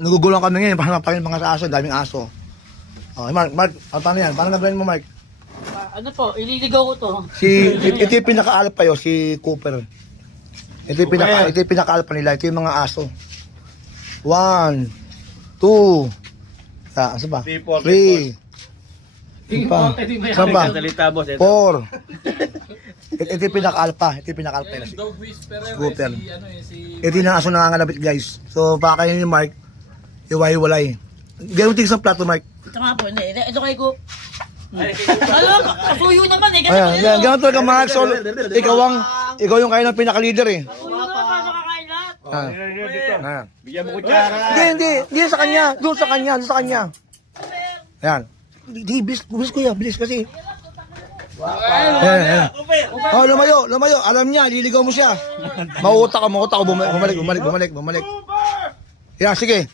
Nagugulang kami ngayon, paano pa rin mga sa aso, daming aso. Okay, Mark, paano yan? Paano gagawin mo, Mark? Ano po, ililigaw ko to. Ito yung pinaka-alpha yun, si Cooper. Ito yung pinaka-alpha nila, ito yung mga aso. 1, 2, asa ba? 3, saan pa? 4. Ito yung pinaka-alpha, nila, si Dog whisperer, Cooper. si Ito yung aso nangangalapit, guys. So, baka kayo ni Mark, iwalay-walay. Gano'n tingin sa plato, Mark. Ito nga po, hindi. Ito kay ko. Ano, kasuyo naman eh. Ayan, gano'n talaga, Mark. So, ikaw yung kayo ng pinaka-leader eh. Kasuyo naman, paano kakain lahat? Ah. Bigyan mo kutsara. Hindi sa kanya. Doon sa kanya. Ayan. Bilis kuya, bilis kasi. Ayan. Oh, lumayo. Alam niya, liligaw mo siya. Mauutak ka, bumalik. Yan, sige.